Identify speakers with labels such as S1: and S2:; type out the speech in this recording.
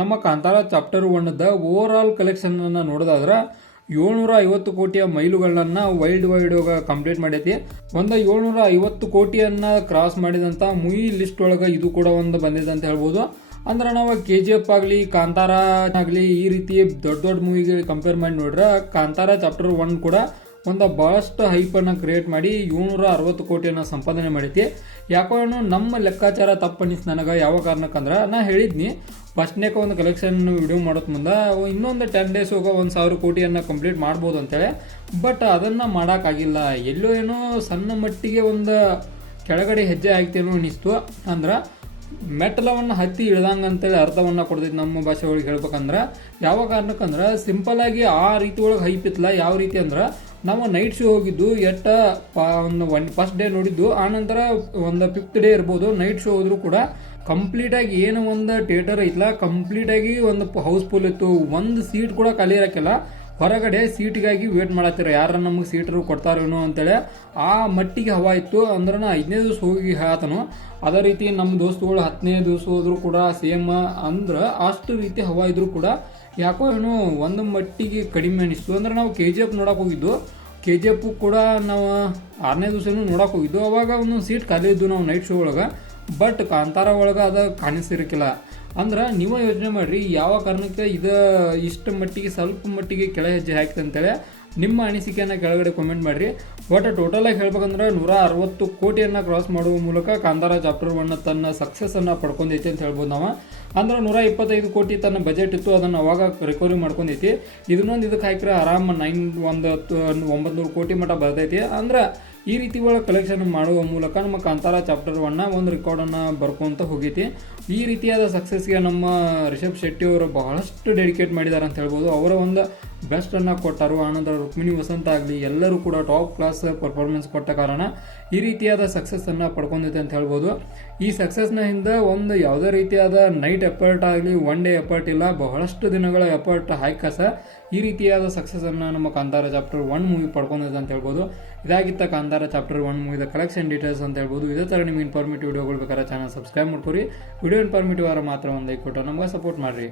S1: ನಮ್ಮ ಕಾಂತಾರ ಚಾಪ್ಟರ್ ಒನ್ದ overall collection ಅನ್ನ ನೋಡೋದಾದ್ರೆ ಏಳ್ನೂರ ಐವತ್ತು ಕೋಟಿಯ ಮೈಲುಗಳನ್ನ ವೈಲ್ಡ್ ವೈಡ್ ಕಂಪ್ಲೀಟ್ ಮಾಡೈತಿ. ಒಂದು ಏಳ್ನೂರ ಐವತ್ತು ಕೋಟಿಯನ್ನ ಕ್ರಾಸ್ ಮಾಡಿದಂತ ಮುಯಿ ಲಿಸ್ಟ್ ಒಳಗೆ ಇದು ಕೂಡ ಒಂದು ಬಂದಿದೆ ಅಂತ ಹೇಳ್ಬೋದು. ಅಂದ್ರೆ ನಾವು ಕೆ ಜಿ ಎಫ್ ಆಗಲಿ, ಕಾಂತಾರ ಆಗಲಿ ಈ ರೀತಿ ದೊಡ್ಡ ದೊಡ್ಡ ಮೂವಿಗೆ ಕಂಪೇರ್ ಮಾಡಿ ನೋಡ್ರೆ ಕಾಂತಾರ ಚಾಪ್ಟರ್ ಒನ್ ಕೂಡ ಒಂದು ಭಾಳಷ್ಟು ಹೈಪನ್ನು ಕ್ರಿಯೇಟ್ ಮಾಡಿ ಏಳ್ನೂರ ಅರವತ್ತು ಕೋಟಿಯನ್ನು ಸಂಪಾದನೆ ಮಾಡೈತಿ. ಯಾಕೋ ನಮ್ಮ ಲೆಕ್ಕಾಚಾರ ತಪ್ಪನಿಸ್ ನನಗೆ ಯಾವ ಕಾರಣಕ್ಕಂದ್ರೆ ನಾ ಹೇಳಿದ್ನಿ. ಫಸ್ಟ್ನೇಕ ಒಂದು ಕಲೆಕ್ಷನ್ ವಿಡಿಯೋ ಮಾಡೋದ್ ಮುಂದೆ ಇನ್ನೊಂದು ಟೆನ್ ಡೇಸ್ ಹೋಗೋ ಒಂದು ಸಾವಿರ ಕೋಟಿಯನ್ನು ಕಂಪ್ಲೀಟ್ ಮಾಡ್ಬೋದು ಅಂತೇಳಿ. ಬಟ್ ಅದನ್ನು ಮಾಡೋಕ್ಕಾಗಿಲ್ಲ ಎಲ್ಲೋ ಏನೋ ಸಣ್ಣ ಮಟ್ಟಿಗೆ ಒಂದು ಕೆಳಗಡೆ ಹೆಜ್ಜೆ ಆಗ್ತೇನೋ ಅನಿಸ್ತು ಅಂದ್ರೆ ಮೆಟ್ಟಲವನ್ನು ಹತ್ತಿ ಇಳ್ದಂಗೆ ಅಂತೇಳಿ ಅರ್ಥವನ್ನು ಕೊಡ್ತೈತಿ ನಮ್ಮ ಭಾಷೆ ಒಳಗೆ ಹೇಳ್ಬೇಕಂದ್ರೆ. ಯಾವ ಕಾರಣಕ್ಕಂದ್ರೆ ಸಿಂಪಲ್ ಆಗಿ ಆ ರೀತಿ ಒಳಗೆ ಹೈಪ್ ಇತ್ತಲ್ಲ ಯಾವ ರೀತಿ ಅಂದ್ರೆ ನಾವು ನೈಟ್ ಶೋ ಹೋಗಿದ್ದು, ಎಟ್ಟ ಒಂದು ಒನ್ ಫಸ್ಟ್ ಡೇ ನೋಡಿದ್ದು ಆನಂತರ ಒಂದು ಫಿಫ್ತ್ ಡೇ ಇರ್ಬೋದು ನೈಟ್ ಶೋ ಹೋದರೂ ಕೂಡ ಕಂಪ್ಲೀಟ್ ಆಗಿ ಏನು ಒಂದು ಥಿಯೇಟರ್ ಐತಲ್ಲ ಕಂಪ್ಲೀಟ್ ಆಗಿ ಒಂದು ಹೌಸ್ಫುಲ್ ಇತ್ತು. ಒಂದು ಸೀಟ್ ಕೂಡ ಖಾಲಿ ಇರಕ್ಕಿಲ್ಲ. ಹೊರಗಡೆ ಸೀಟಿಗಾಗಿ ವೇಟ್ ಮಾಡತ್ತೀರ. ಯಾರ ನಮಗೆ ಸೀಟರು ಕೊಡ್ತಾರೇನೋ ಅಂತೇಳಿ ಆ ಮಟ್ಟಿಗೆ ಹವಾ ಇತ್ತು. ಅಂದ್ರೆ ನಾ ಐದನೇ ದಿವಸ ಹೋಗಿ ಹೇಳತನು ಅದೇ ರೀತಿ ನಮ್ಮ ದೋಸ್ತುಗಳು ಹತ್ತನೇ ದಿವಸ ಹೋದ್ರು ಕೂಡ ಸೇಮ್ ಅಂದ್ರೆ ಅಷ್ಟು ರೀತಿ ಹವಾ ಇದ್ರು ಕೂಡ ಯಾಕೋ ಏನೋ ಒಂದು ಮಟ್ಟಿಗೆ ಕಡಿಮೆ ಅನಿಸ್ತು. ಅಂದ್ರೆ ನಾವು ಕೆ ಜಿ ಎಫ್ ನೋಡಕ್ಕೆ ಹೋಗಿದ್ದು. ಕೆ ಜಿ ಎಫ್ ಕೂಡ ನಾವು ಆರನೇ ದಿವಸನೂ ನೋಡಕ್ಕೆ ಹೋಗಿದ್ದು. ಅವಾಗ ಒಂದೊಂದು ಸೀಟ್ ಖಾಲಿ ಇದ್ದು ನಾವು ನೈಟ್ ಶೋ ಒಳಗೆ. ಬಟ್ ಕಾಂತಾರ ಒಳಗೆ ಅದು ಕಾಣಿಸಿರಕ್ಕಿಲ್ಲ ಅಂದ್ರೆ ನೀವು ಯೋಚನೆ ಮಾಡಿರಿ, ಯಾವ ಕಾರಣಕ್ಕೆ ಇದು ಇಷ್ಟು ಮಟ್ಟಿಗೆ, ಸ್ವಲ್ಪ ಮಟ್ಟಿಗೆ ಕೆಳ ಹೆಜ್ಜೆ ಹಾಕಿದೆ ಅಂತೇಳಿ ನಿಮ್ಮ ಅನಿಸಿಕೆಯನ್ನು ಕೆಳಗಡೆ ಕಮೆಂಟ್ ಮಾಡಿರಿ. ಒಟ್ಟು ಟೋಟಲಾಗಿ ಹೇಳ್ಬೇಕಂದ್ರೆ ನೂರ ಅರವತ್ತು ಕೋಟಿಯನ್ನು ಕ್ರಾಸ್ ಮಾಡುವ ಮೂಲಕ ಕಾಂತಾರ ಚಾಪ್ಟರ್ ಒನ್ ತನ್ನ ಸಕ್ಸಸ್ಸನ್ನು ಪಡ್ಕೊಂಡೈತಿ ಅಂತ ಹೇಳ್ಬೋದು ನಾವು. ಅಂದ್ರೆ ನೂರ ಇಪ್ಪತ್ತೈದು ಕೋಟಿ ತನ್ನ ಬಜೆಟ್ ಇತ್ತು, ಅದನ್ನು ಅವಾಗ ರಿಕವರಿ ಮಾಡ್ಕೊಂಡೈತಿ. ಇದನ್ನೊಂದು ಇದಕ್ಕೆ ಹಾಕಿದ್ರೆ ಆರಾಮ ನೈನ್ ಒಂದು ಹತ್ತು ಒಂಬತ್ತು ಕೋಟಿ ಮಟ್ಟ ಬರ್ತೈತಿ ಅಂದ್ರೆ ಈ ರೀತಿ ಒಳಗೆ ಕಲೆಕ್ಷನ್ ಮಾಡುವ ಮೂಲಕ ನಮ್ಮ ಕಾಂತಾರ ಚಾಪ್ಟರ್ ಒನ್ನ ಒಂದು ರೆಕಾರ್ಡನ್ನು ಬರ್ಕೊಂತ ಹೋಗೈತಿ. ಈ ರೀತಿಯಾದ ಸಕ್ಸಸ್ಗೆ ನಮ್ಮ ರಿಷಬ್ ಶೆಟ್ಟಿ ಅವರು ಬಹಳಷ್ಟು ಡೆಡಿಕೇಟ್ ಮಾಡಿದ್ದಾರೆ ಅಂತ ಹೇಳ್ಬೋದು. ಅವರ ಒಂದು ಬೆಸ್ಟನ್ನು ಕೊಟ್ಟರು. ಆನಂದ ರುಕ್ಮಿಣಿ ವಸಂತ ಆಗಲಿ, ಎಲ್ಲರೂ ಕೂಡ ಟಾಪ್ ಕ್ಲಾಸ್ ಪರ್ಫಾರ್ಮೆನ್ಸ್ ಕೊಟ್ಟ ಕಾರಣ ಈ ರೀತಿಯಾದ ಸಕ್ಸಸ್ಸನ್ನು ಪಡ್ಕೊಂಡಿದೆ ಅಂತ ಹೇಳ್ಬೋದು. ಈ ಸಕ್ಸಸ್ನ ಹಿಂದೆ ಒಂದು ಯಾವುದೇ ರೀತಿಯಾದ ನೈಟ್ ಎಫರ್ಟ್ ಆಗಲಿ ಒನ್ ಡೇ ಎಫರ್ಟ್ ಇಲ್ಲ. ಬಹಳಷ್ಟು ದಿನಗಳ ಎಫರ್ಟ್ ಹಾಕಸ ಈ ರೀತಿಯಾದ ಸಕ್ಸಸ್ಸನ್ನು ನಮ್ಮ ಕಾಂತಾರ ಚಾಪ್ಟರ್ ಒನ್ ಮೂವಿ ಪಡ್ಕೊಂಡಿದೆ ಅಂತ ಹೇಳ್ಬೋದು. ಇದಾಗಿತ್ತ ಕಾಂತಾರ ಚಾಪ್ಟರ್ ಒನ್ ಮೂವಿದ ಕಲೆಕ್ಷನ್ ಡೀಟೇಲ್ಸ್ ಅಂತ ಹೇಳ್ಬೋದು. ಇದೇ ಥರ ನಿಮ್ಗೆ ಇನ್ಫಾರ್ಮೇಟಿವ್ ವಿಡಿಯೋಗಳು ಬೇಕಾದ್ರೆ ಚಾನಲ್ ಸಬ್ಸ್ಕ್ರೈಬ್ ಮಾಡ್ಕೊರಿ. ವಿಡಿಯೋ ಇನ್ಫಾರ್ಮೇಟಿವ್ ಆರ ಮಾತ್ರ ಒಂದು ಕೊಟ್ಟು, ನಮಗೆ ಸಪೋರ್ಟ್ ಮಾಡಿರಿ.